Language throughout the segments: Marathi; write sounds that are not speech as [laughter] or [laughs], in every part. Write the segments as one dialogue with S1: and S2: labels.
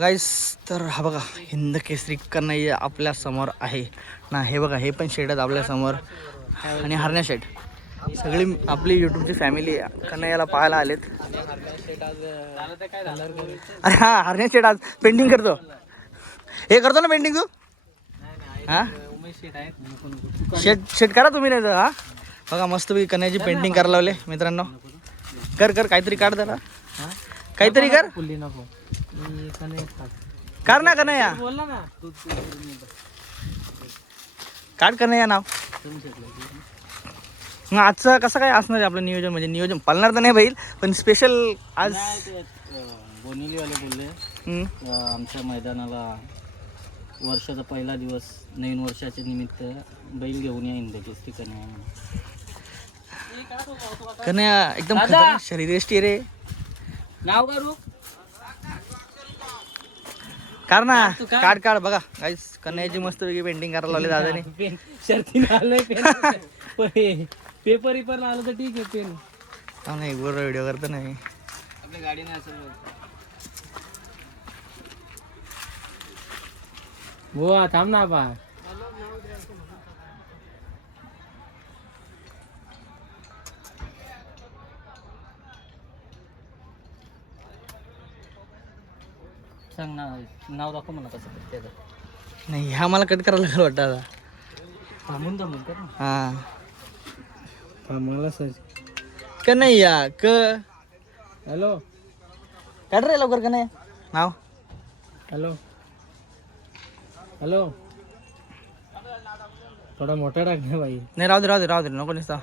S1: गाईस तर हा बघा हिंद केसरी कन्हैया आपल्यासमोर आहे. ना हे बघा हे पण शेड आहेत आपल्यासमोर आणि हरण्या शेड सगळी आपली युट्यूबची फॅमिली कन्हैयाला पाहायला आलेत. अरे हा हरण्या शेड आज पेंटिंग करतो. हे करतो ना पेंटिंग तू? हा? शेट शेट करा तुम्ही नाही तर हा? बघा मस्त कन्याची पेंटिंग करायला लावले मित्रांनो. कर कर काहीतरी काढ जरा. काहीतरी कर.
S2: नको
S1: काढ ना कन्हैया.
S2: बोलला ना
S1: काढ कन्हैया नाव. मग आजचं कसं काय असणार आहे आपलं नियोजन? म्हणजे नियोजन पालणार तर नाही बैल पण स्पेशल आज
S2: बोनिलीवाले बोलले.
S1: हम्म.
S2: आमच्या मैदानाला वर्षाचा पहिला दिवस नवीन वर्षाच्या निमित्त बैल घेऊन या इंद केसरी कन्या
S1: कन्हैया एकदम खतरनाक शरीरयष्टी रे.
S2: नाव करू
S1: काढ ना. काढ काढ. बघा काहीच कन्हैयाची मस्त वेगळी पेंटिंग करायला लावली दादाने. [laughs]
S2: पेन शर्तीने आलंय पेन. पेपर इपर आलं तर ठीक आहे पेन.
S1: हा नाही बरोबर व्हिडिओ करतो नाही.
S2: आपल्या गाडीने असेल हो थांब ना बा सांग ना नाव दाखव मला कसं त्याचं.
S1: नाही ह्या मला कट करायला लागलं वाटतं आता?
S2: थांबून थांबून कर ना.
S1: हा.
S2: मला सर
S1: कन्हैया क.
S2: हॅलो.
S1: काढ रे लवकर कन्हैया नाव.
S2: हॅलो. हॅलो. थोडा मोठा टाक ना बाई.
S1: नाही राहू दे राहू दे राहू दे नको निसता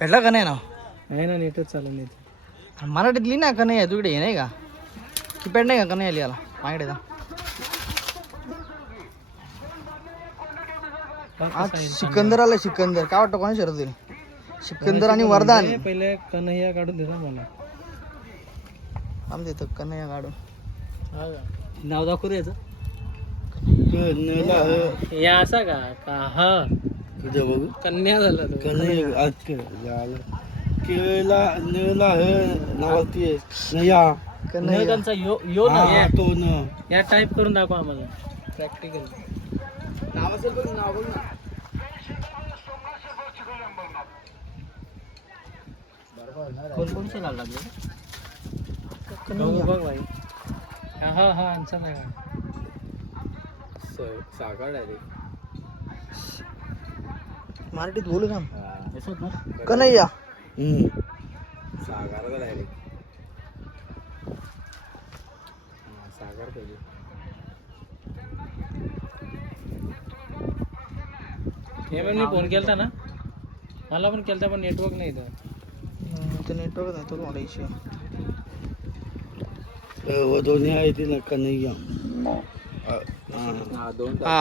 S1: भेटला का नाही नाव?
S2: आहे ना नेटच चालू नाही.
S1: मराठीतली ना कन्हैया तू इकडे हे नाही का? कीपॅड नाही का? कन्हैया लिहायला माझ्याकडे जा. आज सिकंदर आलं सिकंदर. काय वाटतं कोणी शरद सिकंदर आणि वरदान
S2: पहिले कन्हैया काढून दे ना मला.
S1: आम देतो कन्हैया काढून.
S2: नाव दाखवू रे या असा का? का? हा. कन्या झाला न
S1: कन्हैया
S2: त्यांचा यो यो ना. या. या टाईप करून दाखवा आम्हाला. प्रॅक्टिकल
S1: नाव असेल बघ नाव बोल ना.
S2: कोण कोणचे लावला लागले?
S1: कन्हैया.
S2: बघ भाई हा हा हा नाही. सागर
S1: मराठीत बोलू का?
S2: डायरेक्ट
S1: कन्हैया
S2: सागर का डायरेक्ट सागर पाहिजे हे पण मी फोन केलता ना? मला पण केलता पण नेटवर्क नाही इथं.
S1: नेटवर्क नाही तो मला इश्यू
S3: दोन्ही आहे ती ना कन्हैया
S2: हा दोन
S1: हा.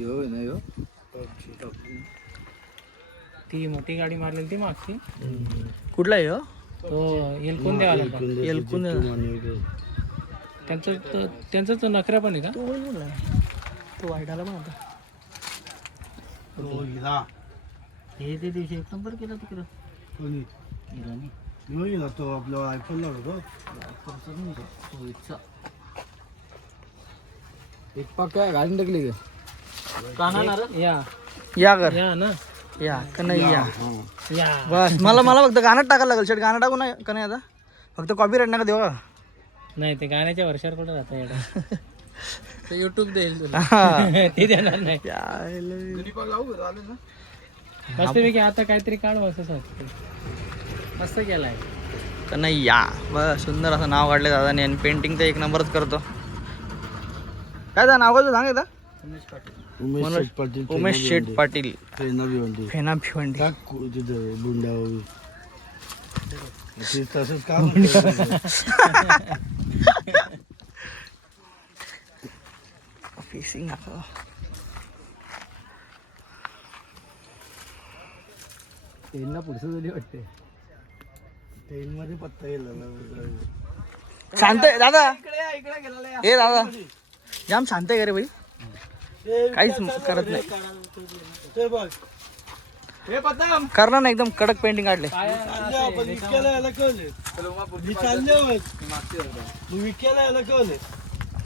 S3: यो आहे ना यो.
S2: ती मोठी गाडी मारलेली ती मागची.
S1: कुठला आहे हो?
S2: तो एलकोन द्यावा
S1: एलकुंद
S2: त्यांचं तर- त्यांचं तर नखरा पण आहे का?
S1: तो होईल कुठला आहे? तो वाईट आला पण आता
S2: हे ते दिवशी एक नंबर केला तिकडं.
S3: कोणी?
S2: इराणी
S3: तो आपला आयफोन लागतो
S2: एक पक्का घालून टाकली या.
S1: या कर
S2: या ना.
S1: या कन्हैया
S2: या?
S1: बस मला मला फक्त गाणं टाकायला लागेल. शेट गाणं टाकू ना कन्हैया आता? फक्त कॉपी राईट नका देऊ का
S2: नाही ते गाण्याच्या वर्षावर कुठं राहतं येडा [laughs] ते युट्यूब देईल तुला. [laughs] ते देणार नाही. मस्तपैकी आता काहीतरी काढ मस्त मस्त केलाय.
S1: कन्हैया बस सुंदर असं नाव काढले दादाने आणि पेंटिंग तर एक नंबरच करतो. काय जा नाव कसं सांग एकदा.
S3: उमेश
S1: मनोज-
S3: शेठ पाटील
S1: उमेश शेठ पाटील.
S3: ट्रेनर भिवंडी.
S1: फेना भिवंडी.
S3: टाक कु- तिथं बुंडावळी ते तसंच काम
S1: फेसिंग
S2: ट्रेनला पुढचं झाली वाटते
S3: ट्रेन मध्ये पत्ता येईल
S1: शांत आहे दादा. ए दादा. जाम शांत आहे का रे भाई काहीच करत नाही. करणार ना एकदम कडक पेंटिंग काढले.
S3: विकायला याला कळले. विकायला याला कळले.